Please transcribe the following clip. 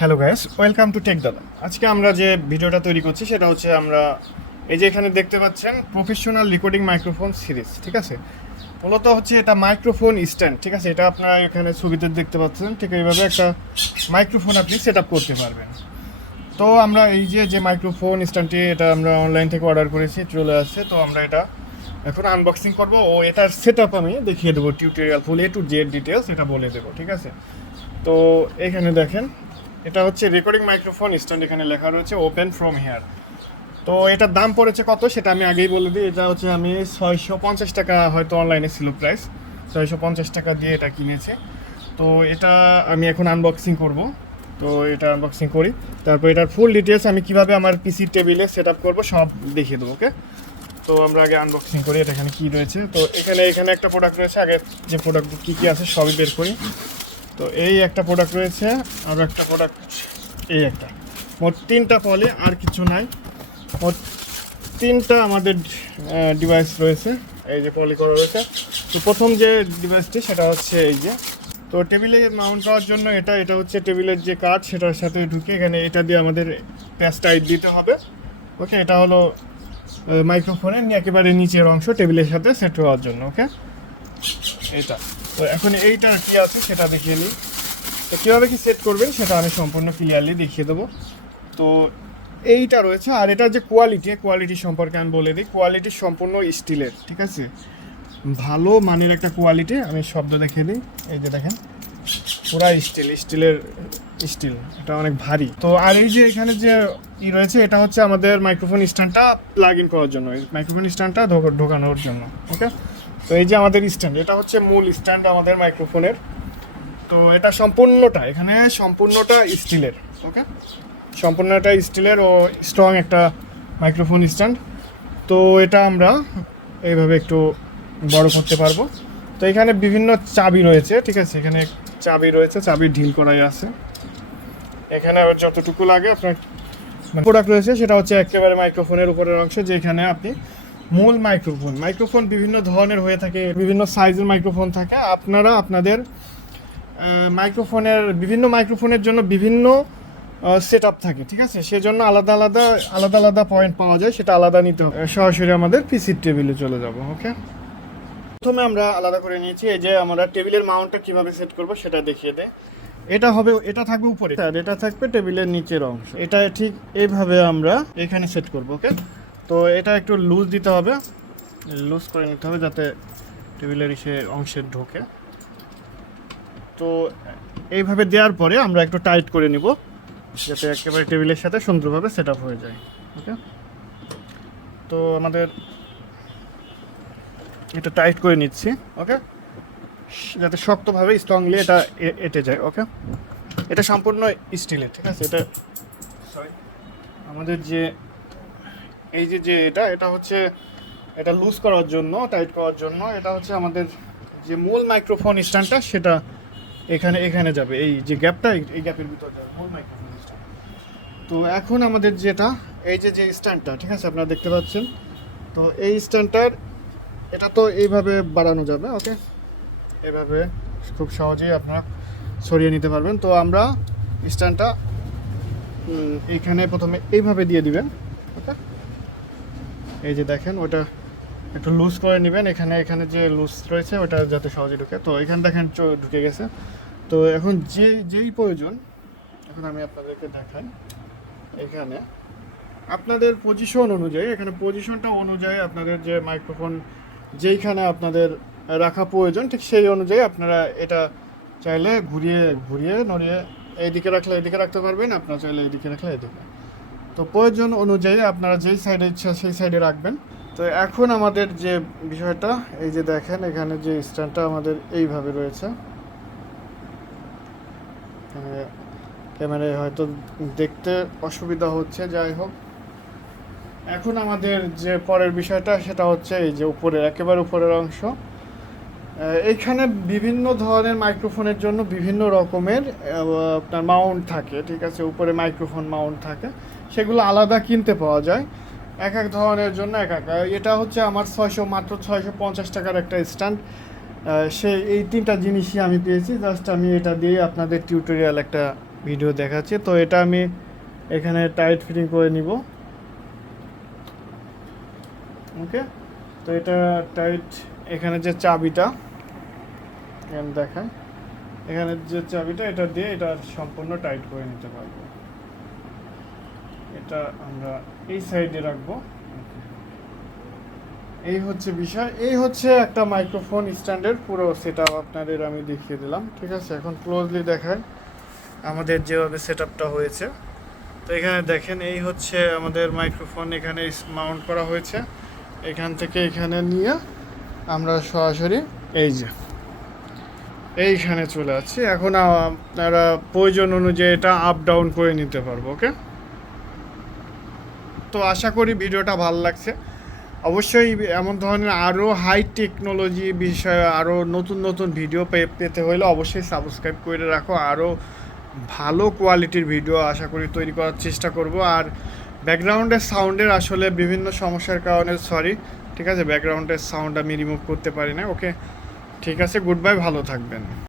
Hello guys, welcome to Tech Dada. আজকে আমরা যে ভিডিওটা তৈরি করছি সেটা হচ্ছে আমরা এই যে এখানে দেখতে পাচ্ছেন প্রফেশনাল রেকর্ডিং মাইক্রোফোন সিরিজ, ঠিক আছে। মূলত হচ্ছে এটা মাইক্রোফোন স্ট্যান্ড, ঠিক আছে। এটা আপনারা এখানে ছবিতে দেখতে পাচ্ছেন, ঠিক এইভাবে একটা মাইক্রোফোন আপনি সেট আপ করতে পারবেন। তো আমরা এই যে মাইক্রোফোন স্ট্যান্ডটি এটা আমরা অনলাইন থেকে অর্ডার করেছি, চলে আসছে। তো আমরা এটা এখন আনবক্সিং করব ও এটার সেট আপ আমি দেখিয়ে দেবো, tutorial full A to Z details এটা বলে দেবো, ঠিক আছে। তো এখানে দেখেন, এটা হচ্ছে রেকর্ডিং মাইক্রোফোন স্ট্যান্ড, এখানে লেখা রয়েছে ওপেন ফ্রম হেয়ার। তো এটার দাম পড়েছে কত সেটা আমি আগেই বলে দিই। এটা হচ্ছে আমি 650 টাকা, হয়তো অনলাইনে ছিল প্রাইস, 650 টাকা দিয়ে এটা কিনেছি। তো এটা আমি এখন আনবক্সিং করব। তো এটা আনবক্সিং করি, তারপর এটার ফুল ডিটেলস আমি কিভাবে আমার পিসি টেবিলে সেট আপ করবো সব দেখিয়ে দেবো, ওকে। তো আমরা আগে আনবক্সিং করি এটা এখানে কী রয়েছে। তো এখানে একটা প্রোডাক্ট রয়েছে, আগে যে প্রোডাক্ট কী কী আছে সবই বের করি। তো এই একটা প্রোডাক্ট রয়েছে, আর একটা প্রোডাক্ট এই একটা, মোট তিনটা পলে, আর কিছু নাই। মোট তিনটা আমাদের ডিভাইস রয়েছে, এই যে পলি করা রয়েছে। তো প্রথম যে ডিভাইসটি সেটা হচ্ছে এই যে, তো টেবিলে মাউন্ট করার জন্য এটা হচ্ছে টেবিলের যে কাঠ সেটার সাথে ঢুকে এখানে এটা দিয়ে আমাদের প্যাচ টাইট দিতে হবে, ওকে। এটা হলো মাইক্রোফোনের একেবারে নিচের অংশ টেবিলের সাথে সেট হওয়ার জন্য, ওকে। এটা তো এখন এইটা কি আছে সেটা দেখিয়ে নিই। তো কীভাবে কি সেট করবেন সেটা আমি সম্পূর্ণ ক্লিয়ারলি দেখিয়ে দেবো। তো এইটা রয়েছে, আর এটার যে কোয়ালিটি সম্পর্কে আমি বলে দিই। কোয়ালিটি সম্পূর্ণ স্টিলের, ঠিক আছে, ভালো মানের একটা কোয়ালিটি। আমি শব্দ দেখিয়ে দিই, এই যে দেখেন পুরা স্টিল, এটা অনেক ভারী। তো আর এই যে এখানে যে রয়েছে এটা হচ্ছে আমাদের মাইক্রোফোন স্ট্যান্ডটা প্লাগ ইন করার জন্য, মাইক্রোফোন স্ট্যান্ডটা ঢোকানোর জন্য, ওকে। তো এই যে আমাদের স্ট্যান্ড, এটা হচ্ছে মূল স্ট্যান্ড আমাদের মাইক্রোফোনের। তো এটা সম্পূর্ণটা স্টিলের, ওকে, সম্পূর্ণটা স্টিলের ও স্ট্রং একটা মাইক্রোফোন স্ট্যান্ড। তো এটা আমরা এইভাবে একটু বড় করতে পারবো। তো এখানে বিভিন্ন চাবি রয়েছে, ঠিক আছে, এখানে চাবি রয়েছে, চাবি ঢিল করাই আছে। এখানে আবার যতটুকু লাগে আপনার প্রোডাক্ট রয়েছে সেটা হচ্ছে একেবারে মাইক্রোফোনের উপরের অংশ, যেখানে আপনি মূল মাইক্রোফোন বিভিন্ন ধরনের হয়ে থাকে, বিভিন্ন সাইজের মাইক্রোফোন থাকে। আপনারা আপনাদের বিভিন্ন মাইক্রোফোনের জন্য বিভিন্ন সেট আপ থাকে, ঠিক আছে। সেজন্য আলাদা পয়েন্ট পাওয়া যায়, সেটা আলাদা নিতে হবে। সরাসরি আমাদের পিসির টেবিলে চলে যাব, ওকে। প্রথমে আমরা আলাদা করে নিয়েছি, এই যে আমরা টেবিলের মাউন্টটা কীভাবে সেট করব সেটা দেখিয়ে দেয়। এটা থাকবে উপরে, আর এটা থাকবে টেবিলের নিচের অংশ। এটা ঠিক এইভাবে আমরা এখানে সেট করব, ওকে। তো এটা একটু লুজ দিতে হবে, লুজ করে নিতে হবে যাতে টেবিলের সে অংশে ঢোকে। তো এইভাবে দেওয়ার পরে আমরা একটু টাইট করে নিব যাতে একেবারে টেবিলের সাথে সুন্দরভাবে সেট আপ হয়ে যায়, ওকে। তো আমাদের এটা টাইট করে নিচ্ছি, ওকে, যাতে শক্তভাবে স্ট্রংলি এটা এঁটে যায়, ওকে। এটা সম্পূর্ণ স্টিলের, ঠিক আছে। এটা আমাদের যে এই যে এটা হচ্ছে এটা লুজ করার জন্য, টাইট করার জন্য। এটা হচ্ছে আমাদের যে মূল মাইক্রোফোন স্ট্যান্ডটা সেটা এখানে যাবে, এই যে গ্যাপটা, এই গ্যাপের ভিতর যাবে মূল মাইক্রোফোন স্ট্যান্ড। তো এখন আমাদের যেটা এই যে স্ট্যান্ডটা, ঠিক আছে, আপনারা দেখতে পাচ্ছেন। তো এই স্ট্যান্ডটার এটা তো এইভাবে বাড়ানো যাবে, ওকে, এভাবে খুব সহজেই আপনারা সরিয়ে নিতে পারবেন। তো আমরা স্ট্যান্ডটা এইখানে প্রথমে এইভাবে দিয়ে দিবেন, ওকে। এই যে দেখেন ওটা একটু লুজ করে নেবেন, এখানে যে লুজ রয়েছে ওটা যাতে সহজে ঢুকে। তো এখানে দেখেন ঢুকে গেছে। তো এখন যেই প্রয়োজন, এখন আমি আপনাদেরকে দেখাই। এখানে আপনাদের পজিশন অনুযায়ী, এখানে পজিশনটা অনুযায়ী আপনাদের যে মাইক্রোফোন যেইখানে আপনাদের রাখা প্রয়োজন, ঠিক সেই অনুযায়ী আপনারা এটা চাইলে ঘুরিয়ে নড়িয়ে এইদিকে রাখলে এদিকে রাখতে পারবেন, আপনারা চাইলে এদিকে রাখলে এদিকে। তো প্রয়োজন অনুযায়ী আপনারা যেই সাইডে ইচ্ছা সেই সাইডে রাখবেন। তো এখন আমাদের যে বিষয়টা, এই যে দেখেন এখানে যে স্ট্যান্ডটা আমাদের এইভাবে রয়েছে, ক্যামেরায় হয়তো দেখতে অসুবিধা হচ্ছে, যাই হোক। এখন আমাদের যে পরের বিষয়টা সেটা হচ্ছে এই যে একেবারে উপরের অংশ। এইখানে বিভিন্ন ধরনের মাইক্রোফোনের জন্য বিভিন্ন রকমের আপনার মাউন্ট থাকে, ঠিক আছে, উপরে মাইক্রোফোন মাউন্ট থাকে, সেগুলো আলাদা কিনতে পাওয়া যায় এক ধরনের জন্য এক। এটা হচ্ছে আমার মাত্র 650 টাকার একটা স্ট্যান্ড। এই তিনটা জিনিসই আমি পেয়েছি, জাস্ট আমি এটা দিয়ে আপনাদের টিউটোরিয়াল একটা ভিডিও দেখাচ্ছি। তো এটা আমি এখানে টাইট ফিটিং করে নিব। ওকে, তো এটা টাইট, এখানে যে চাবিটা এখানে দেখায়, এখানে যে চাবিটা এটা দিয়ে এটা সম্পূর্ণ টাইট করে নিতে পারবো। এটা আমরা এই সাইডে রাখবো। এই হচ্ছে বিষয়, এই হচ্ছে একটা মাইক্রোফোন স্ট্যান্ডের পুরো সেটআপ আপনাদের আমি দেখিয়ে দিলাম। ঠিক আছে, এখন ক্লোজলি দেখায় আমাদের যেভাবে সেটআপটা হয়েছে। তো এখানে দেখেন এই হচ্ছে আমাদের মাইক্রোফোন, এখানে মাউন্ট করা হয়েছে। এখান থেকে এখানে নিয়ে আমরা সরাসরি এই যে এইখানে চলে আসছি। এখন আপনারা প্রয়োজন অনুযায়ী এটা আপ ডাউন করে নিতে পারবো। ওকে, তো আশা করি ভিডিওটা ভালো লাগছে। অবশ্যই এমন ধরনের আরও হাই টেকনোলজি বিষয়ে আরও নতুন নতুন ভিডিও পেতে হলে অবশ্যই সাবস্ক্রাইব করে রাখো। আরও ভালো কোয়ালিটির ভিডিও আশা করি তৈরি করার চেষ্টা করব। আর ব্যাকগ্রাউন্ডের সাউন্ডের আসলে বিভিন্ন সমস্যার কারণে সরি, ঠিক আছে, ব্যাকগ্রাউন্ডের সাউন্ড আমি রিমুভ করতে পারি না। ওকে, ঠিক আছে, গুড বাই, ভালো থাকবেন।